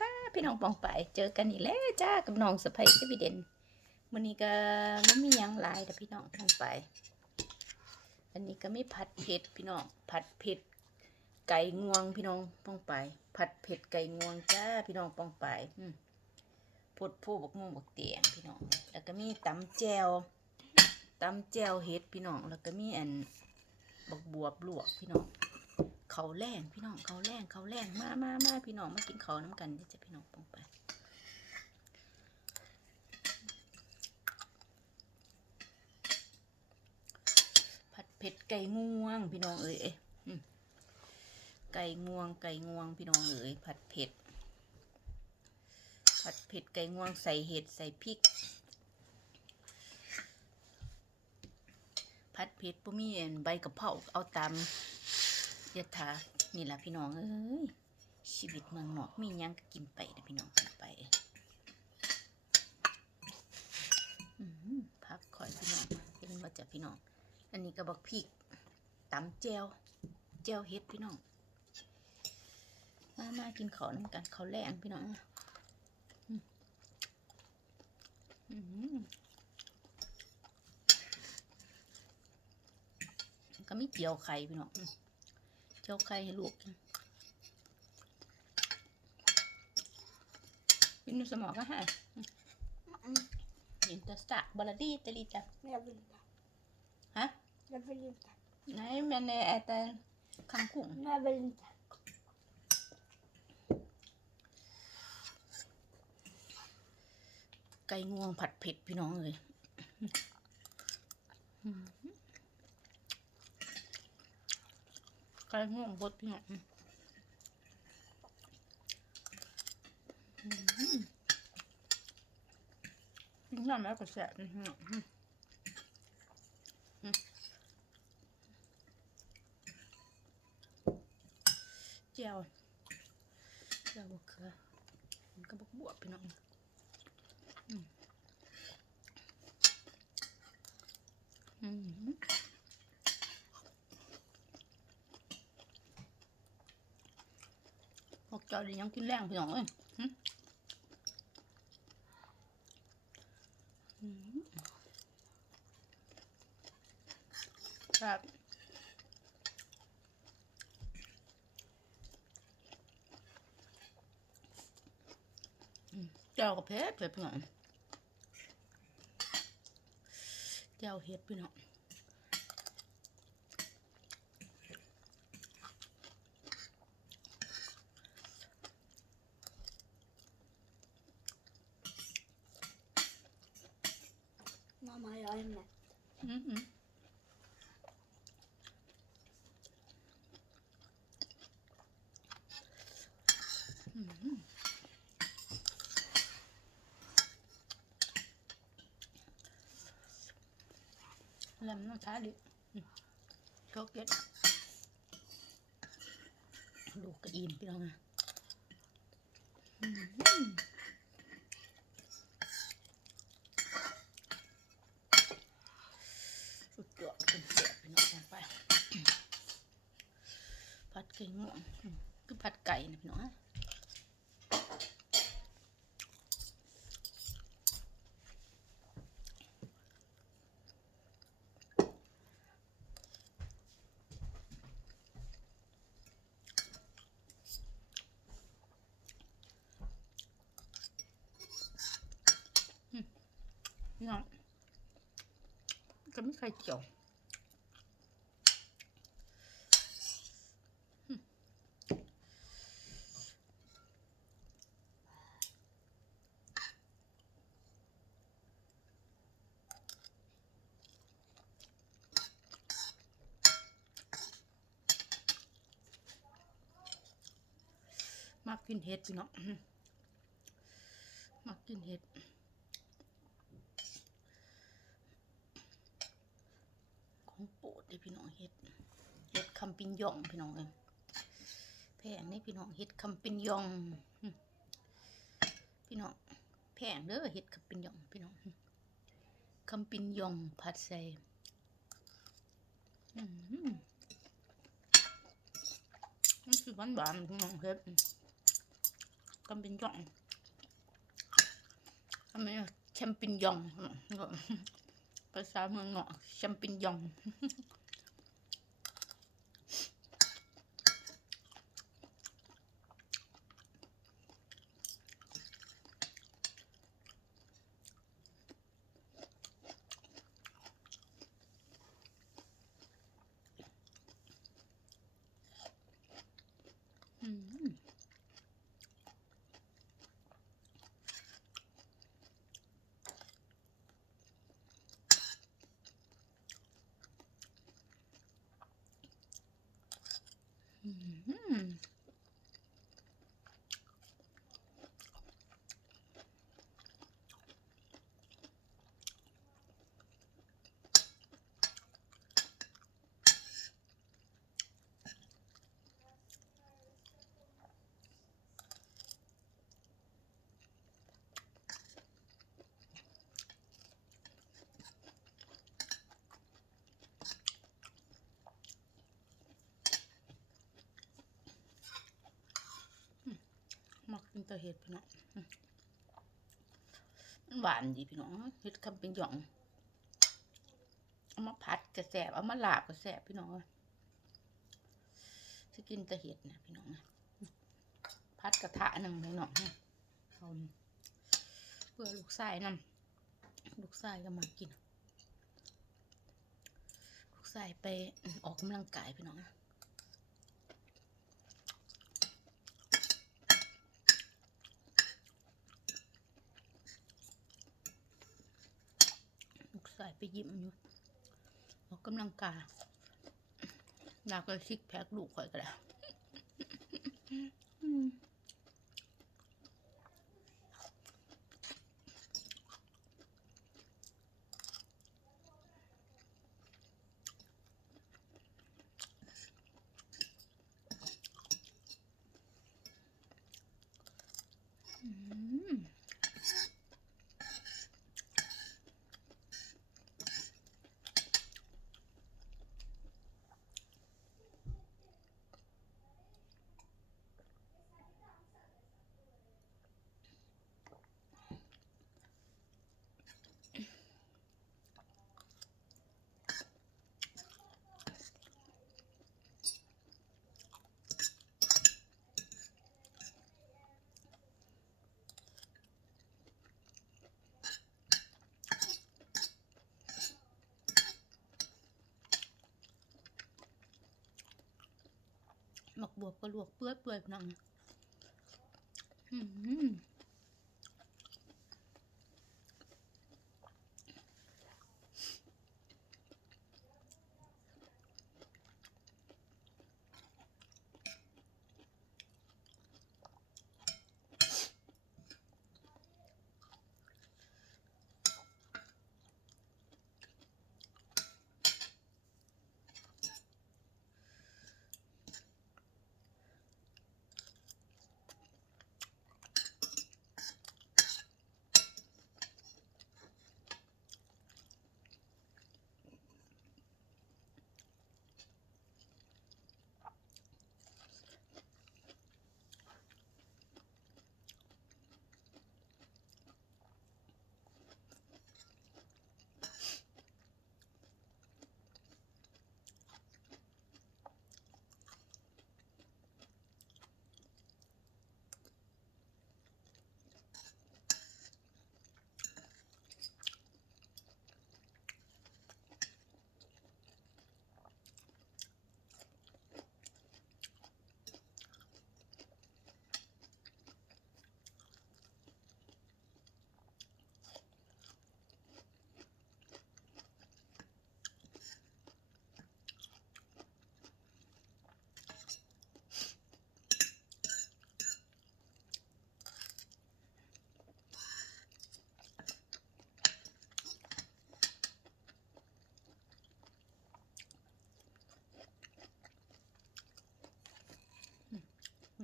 ค่ะพี่น้องปองไปเจอกันอีกแล้วจ้ากับน้องสะใภ้เอวิเดนมื้อนี้ก็ไม่มียังหลายแต่พี่น้องปองไป อันนี้ก็ไมีผัดเผ็ดพี่น้องผัดเผ็ดไก่งวงพี่น้องปองไป ผัดเผ็ดไก่งวงจ้าพี่น้องปองไปอืมพดผู้บกม่งบกเตียงพี่น้อง แล้วก็มีตำแจวตำแจวเห็ดพี่น้อง แล้วก็มีอันบกบวบลวกพี่น้อง เขาแรงพี่น้องเขาแรงเขาแรงมามามาพี่น้องมากินเขาน้ำกันจะพี่น้องปองไปผัดเผ็ดไก่งวง พี่น้องเอ๋ยเอ้ยไก่งวง ไก่งวง พี่น้องเอ๋ยผัดเผ็ดผัดเผ็ดไก่งวงใส่เห็ดใส่พริกผัดเผ็ดปุมีอันใบกะเพราเอาตาม ยะถานี่แหละพี่น้องเอ้ยชีวิตเมืองนอกมียังก็กินไปนะพี่น้องกินไปพักคอยพี่น้องเห็นว่าจะพี่น้อง อันนี้ก็บักพริกตำแจวแจวเฮ็ดพี่น้อง มามากินข้าวน้ำกันข้าวแรงพี่น้องอืมก็มีเจียวไข่พี่น้องอ เจียวไข่ให้ลูกกินกินดูสมองก็ให้ยินตะสะบาลาดีตะลีจ้ะ Men jag vill inte. ฮะ Jag vill inte. Nej men jag äter kangkong Men jag vill inte. ไก่งวงผัดเผ็ดพี่น้องเลยอืม ไก่งวงบดพี่น้องอืมกินน้ำแล้วก็แสบพี่น้องเจียวเจียวบวกเขือมันก็บวกบวกพี่น้อง อืมพวกเจ้าดิยังกินแรงพี่น้องเอ้ยครับเจ้าก็เผ็ดเผ็ดพี่น้องเจ้าเห็ดพี่น้อง Mamma, jag är med. อืมอืมอืม แล้วมันช้าดิอืมเขาเก็ตลูกกระอิ่มพี่น้องอะอืมสุดยอดเป็นเสียพี่น้องลงไป ผัดไก่ง่วงอืมคือผัดไก่นะพี่น้อง พี่น้องก็ไม่ใครเกี่ยวมักกินเห็ดพี่น้องมักกินเห็ด ของโปรดเลยพี่น้องเห็ดเห็ดคำปิญยองพี่น้องเองแพงนี่พี่น้องเห็ดคำปิญยอง พี่น้องแพงเด้อเห็ดคำปิญยองพี่น้องคำปิญยองผัดใส่อืมมันคือหวานๆพี่น้องเห็ดกันเป็นย่องทำไมอแชมปิญยองภาษาเมืองเงาะแชมปิญยอง อืม อื มมักกินแต่เห็ดพี่น้องมันหวานดีพี่น้องเห็ดคำเป็นหย่องเอามาผัดกระแสบเอามาหลาบกระแสบพี่น้องจะกินต่เห็ดนะพี่น้องนะพัดกระทะหนึ่งเลยเนาะเอาเพื่อลูกไส้นำลูกไส้ก็มากิน ลูกไส้ไปออกกำลังกายพี่น้องนะ ลูกสาย ไปยิ้มอยู่ออกกำลังกายอยาก็ซิกแพคลูกข่อยก็แล้วอืมอืม หมัก บวบก็ลวกเปื้อยเปื่อยๆนังอืม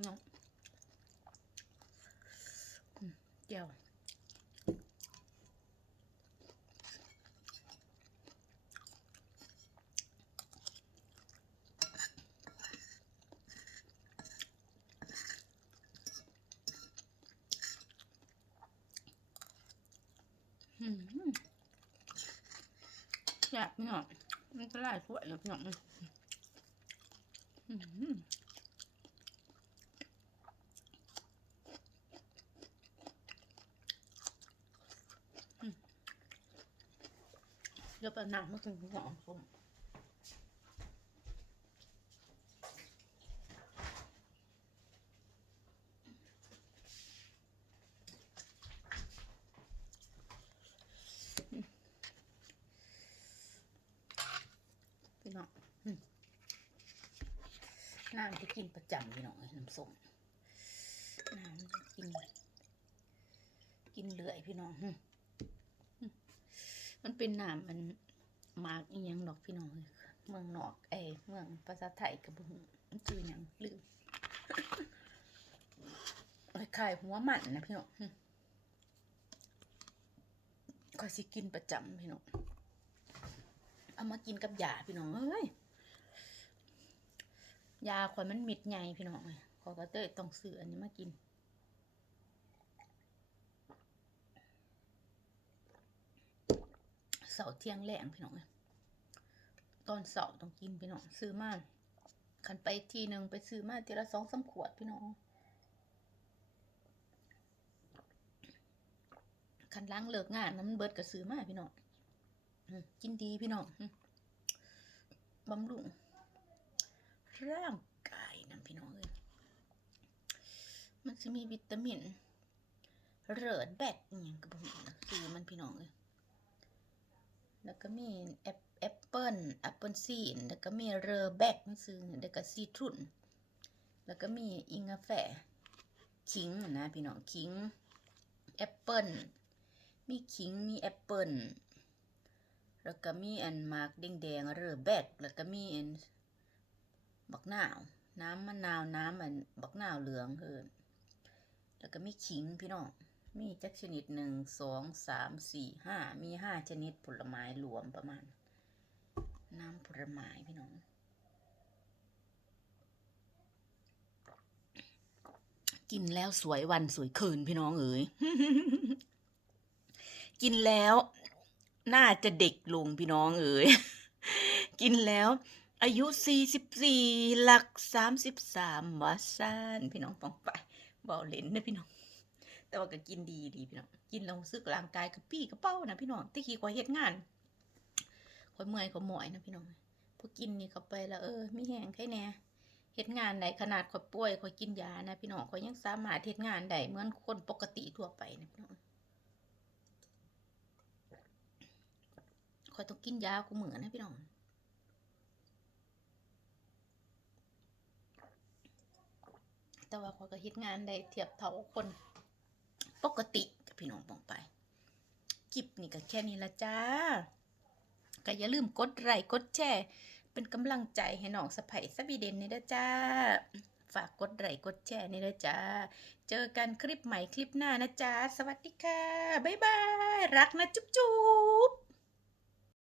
เนาะเจียวแซ่บพี่น้องมันก็ไล่สวยเลยพี่น้ เดี๋ยวไปหนักมาถึงหัวส้มพี่น้องน้ำที่กินประจำพี่น้องเอ้ยน้ำส้มน้ำกิน กินเหลื่อยพี่น้องอ มันเป็นน้ำมันมากอีหยังดอกพี่น้องเมืองนอกเอเมืองภาษาไทยกับบุ้งมันชื่อหยังลืมคล้ายหัวมันนะพี่น้องคอยสิกินประจำพี่น้องเอามากินกับยาพี่น้องเอ้ยยาข่อยมันมิดใหญ่พี่น้องเอ้ยขอยก็เต้ยต้องซื้ออันนี้มากิน เสาร์เที่ยงแรงพี่น้องเอ้ยตอนเสาร์ต้องกินพี่น้องซื้อมาคันไปทีหนึ่งไปซื้อมาทีละสองสามขวดพี่น้องคันล้างเลิกงานน้ำมันเบิดก็ซื้อมาพี่น้องกินดีพี่น้องบำรุงร่างกายนะพี่น้องเอ้ยมันจะมีวิตามินเริดแบกอย่างกับผมซื้อมันพี่น้องเอ้ย แล้วก็มีแอปแอปเปิลแอปเปิลซีนแล้วก็มีเรอแบกนั่นซื้อแล้วก็ซีทรุนแล้วก็มีอิงกาแฟขิงนะพี่น้องขิงแอปเปิลมีขิงมีแอปเปิลแล้วก็มีอันมากแดงๆเรือแบกแล้วก็มีอันบักนาวน้ำมะนาวน้ำอันบักนาวเหลืองเพิ่นแล้วก็มีขิงพี่น้อง มีจักชนิดหนึ่งสองสามสี่ห้ามีห้าชนิดผลไม้รวมประมาณ น้ำผลไม้พี่น้องกินแล้วสวยวันสวยคืนพี่น้องเอ๋ย กินแล้วน่าจะเด็กลงพี่น้องเอ๋ย กินแล้ว อายุสี่สิบสี่หลักสามสิบสามวาซานพี่น้องปองไปเบาเล่นนะพี่น้อง แต่ว่าก็กินดีดีพี่น้องกินแล้วรู้สึกร่างกายกระปี้กระเป้านะพี่น้องตะกี้คอยเฮ็ดงานคอยเมื่อยคอยหมอยนะพี่น้องพอกินนี่เข้าไปแล้วเออมีแห้งไข้แน่เฮ็ดงานได้ขนาดคอยป่วยคอยกินยานะพี่น้องคอยยังสามารถเฮ็ดงานได้เหมือนคนปกติทั่วไปนะพี่น้องคอยต้องกินยากูเหมือนนะพี่น้องแต่ว่าคอยก็เฮ็ดงานได้เทียบเท่าคน ปกติกับพี่น้องปองไปคลิปนี่ก็แค่นี้ละจ้าก็อย่าลืมกดไลค์กดแชร์เป็นกำลังใจให้น้องสะใภ้สวีเดนนี่นะจ้า ฝากกดไลค์กดแชร์นี่นะจ้า เจอกันคลิปใหม่คลิปหน้านะจ้า สวัสดีค่ะ บ๊ายบาย รักนะจุ๊บจุ๊บ